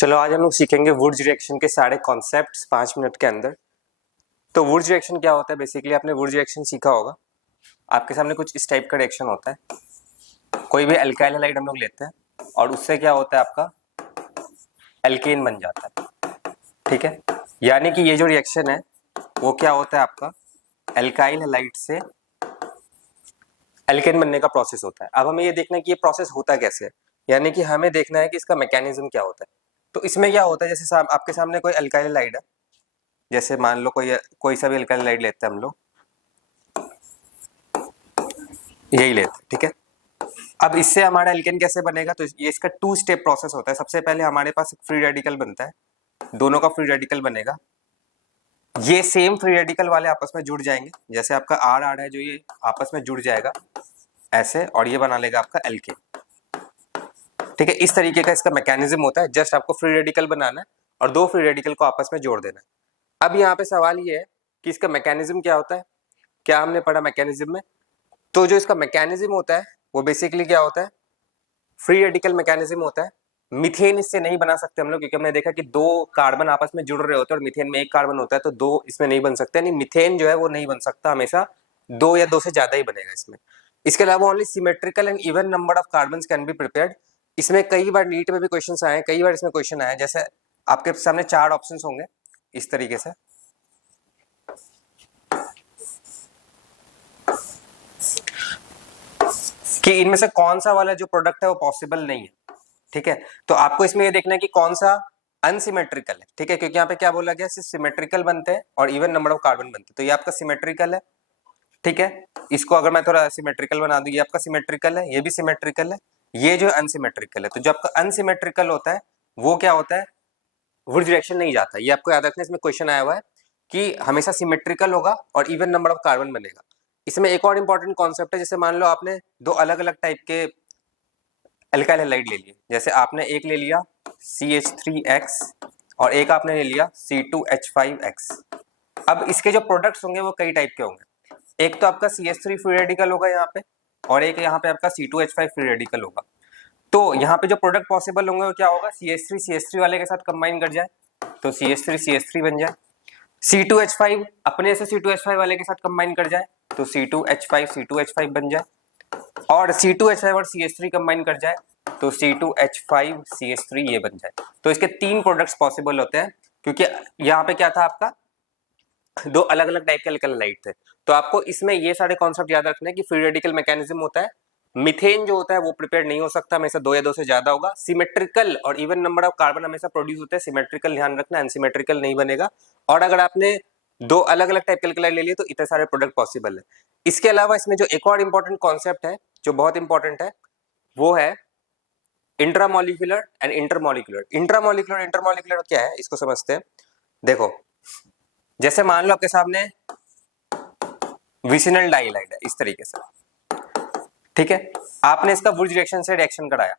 चलो आज हम लोग सीखेंगे वुड्स रिएक्शन के सारे कॉन्सेप्ट्स 5 मिनट के अंदर। तो वुड्स रिएक्शन क्या होता है? बेसिकली आपने वुड्स रिएक्शन सीखा होगा। आपके सामने कुछ इस टाइप का रिएक्शन होता है। कोई भी अल्काइल हैलाइड हम लोग लेते हैं और उससे क्या होता है, आपका एल्केन बन जाता है। ठीक है, यानी कि ये जो रिएक्शन है वो क्या होता है, आपका अल्काइल हैलाइड से एल्केन बनने का प्रोसेस होता है। अब हमें ये देखना है कि ये प्रोसेस होता कैसे है, यानी कि हमें देखना है कि इसका मैकेनिज्म क्या होता है। तो इसमें क्या होता है, जैसे आपके सामने कोई अल्काइल हैलाइड है, जैसे मान लो कोई सा भी अल्काइल हैलाइड लेते हैं हम लोग, यही लेते हैं। ठीक है, अब इससे हमारा एल्केन कैसे बनेगा? तो ये इसका 2 स्टेप प्रोसेस होता है। सबसे पहले हमारे पास एक फ्री रेडिकल बनता है, दोनों का फ्री रेडिकल बनेगा। ये सेम फ्री रेडिकल वाले आपस में जुड़ जाएंगे, जैसे आपका आर आर है जो ये आपस में जुड़ जाएगा ऐसे, और ये बना लेगा आपका एल्केन। ठीक है, इस तरीके का इसका मैकेनिज्म होता है। जस्ट आपको फ्री रेडिकल बनाना है और 2 फ्री रेडिकल को आपस में जोड़ देना है। अब यहाँ पे सवाल ये है कि इसका मैकेनिज्म क्या होता है। क्या हमने पढ़ा मैकेनिज्म में? तो जो इसका मैकेनिज्म होता है वो बेसिकली क्या होता है, फ्री रेडिकल मैकेनिज्म होता है। मीथेन इससे नहीं बना सकते हम लोग, क्योंकि हमने देखा कि 2 कार्बन आपस में जुड़ रहे होते हैं और मीथेन में 1 कार्बन होता है, तो 2 इसमें नहीं बन सकते। यानी मीथेन जो है वो नहीं बन सकता, हमेशा 2 या 2 से ज्यादा ही बनेगा इसमें। इसके अलावा only symmetrical and even number of carbon can be prepared. इसमें कई बार नीट में भी क्वेश्चन आए, कई बार इसमें क्वेश्चन आया, जैसे आपके सामने 4 ऑप्शन होंगे इस तरीके से, कि इनमें से कौन सा वाला जो प्रोडक्ट है वो पॉसिबल नहीं है। ठीक है, तो आपको इसमें ये देखना है कि कौन सा अनसिमेट्रिकल है। ठीक है, क्योंकि यहाँ पे क्या बोला गया, सिर्फ सिमेट्रिकल बनते हैं और इवन नंबर ऑफ कार्बन बनते हैं। तो ये आपका सिमेट्रिकल है। ठीक है, इसको अगर मैं थोड़ा सिमेट्रिकल बना दूं, ये आपका सिमेट्रिकल है, ये भी सिमेट्रिकल है, ये जो अनसिमेट्रिकल है। तो जो आपका अनसिमेट्रिकल होता है वो क्या होता है, वुड्स रिएक्शन नहीं जाता। ये आपको याद रखना, इसमें क्वेश्चन आया हुआ है कि हमेशा सिमेट्रिकल होगा और इवन नंबर ऑफ कार्बन बनेगा। इसमें एक और इंपॉर्टेंट कॉन्सेप्ट है, जैसे मान लो आपने 2 अलग अलग टाइप के अल्काइल हैलाइड ले लिए, जैसे आपने एक ले लिया CH3X और एक आपने ले लिया C2H5X। अब इसके जो प्रोडक्ट्स होंगे वो कई टाइप के होंगे। एक तो आपका CH3 फ्री रेडिकल होगा यहाँ पे, और एक यहाँ पे आपका C2H5 फ्री रेडिकल होगा। तो यहाँ पे जो प्रोडक्ट पॉसिबल होंगे वो क्या होगा, CH3 वाले के साथ कंबाइन कर जाए तो CH3 बन जाए, C2H5 अपने से C2H5 वाले के साथ कंबाइन कर जाए तो C2H5 बन जाए, और C2H5 और CH3 कंबाइन कर जाए तो C2H5 CH3 ये बन जाए। तो इसके 3 प्रोडक्ट्स पॉसिबल होते हैं, क्योंकि यहाँ पे क्या था, आपका 2 अलग अलग टाइप के अल्काइल हैलाइड थे। तो आपको इसमें ये सारे कॉन्सेप्ट याद रखने कि फ्री रेडिकल मैकेनिज्म होता है। मीथेन जो होता है वो प्रिपेयर नहीं हो सकता, हमेशा 2 या 2 से ज्यादा होगा। सिमेट्रिकल और इवन नंबर ऑफ कार्बन हमेशा प्रोड्यूस होते हैं। सिमेट्रिकल ध्यान रखना, अनसिमेट्रिकल नहीं बनेगा। और अगर आपने 2 अलग अलग टाइप के अल्काइल ले लिए तो इतने सारे प्रोडक्ट पॉसिबल है। इसके अलावा इसमें जो एक और इंपॉर्टेंट कॉन्सेप्ट है जो बहुत इंपॉर्टेंट है वो है इंट्रामोलिकुलर एंड इंटरमोलिकुलर। इंटरमोलिकुलर क्या है, इसको समझते हैं। देखो, जैसे मान लो आपके सामने विसिनल डाइहाइड है इस तरीके से। ठीक है, आपने इसका वुड्स रिएक्शन से रिएक्शन कराया।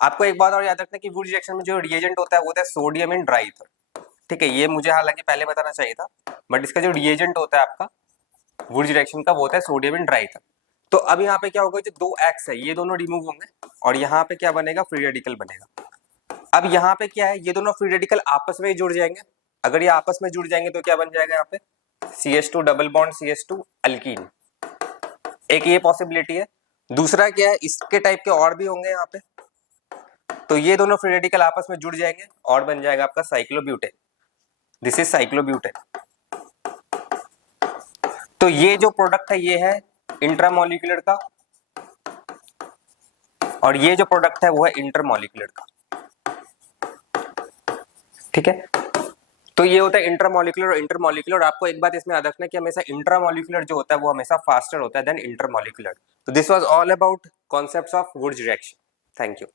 आपको एक बात और याद रखना कि वुड्स रिएक्शन में जो रिएजेंट होता है वो होता है सोडियम इन ड्राई ईथर। ठीक है, ये मुझे हालांकि पहले बताना चाहिए था, बट इसका जो रिएजेंट होता है आपका वुड्स रिएक्शन का वो होता है सोडियम इन ड्राई ईथर। तो अब यहाँ पे क्या होगा, जो 2 एक्स है ये दोनों रिमूव होंगे और यहाँ पे क्या बनेगा, फ्री रेडिकल बनेगा। अब यहाँ पे क्या है, ये दोनों फ्री रेडिकल आपस में ही जुड़ जाएंगे। अगर ये आपस में जुड़ जाएंगे तो क्या बन जाएगा, यहाँ पे CH2 double bond CH2 alkyne. एक ये पॉसिबिलिटी है। दूसरा क्या है, इसके टाइप के और भी होंगे यहाँ पे। तो ये दोनों फ्री रेडिकल आपस में जुड़ जाएंगे और बन जाएगा आपका साइक्लोब्यूटेन। This is cyclobutane. तो ये जो प्रोडक्ट है ये है इंट्रामोलिकुलर का, और ये जो प्रोडक्ट है वो है इंटरमोलिकुलर का। ठीक है, तो ये होता है इंट्रामोलिकुलर और इंटरमोलिकुलर। आपको एक बात इसमें याद रखना है कि हमेशा इंट्रामोलिकुलर जो होता है वो हमेशा फास्टर होता है देन इंटरमोलिकुलर। तो this was all about concepts of Wurtz reaction. Thank you.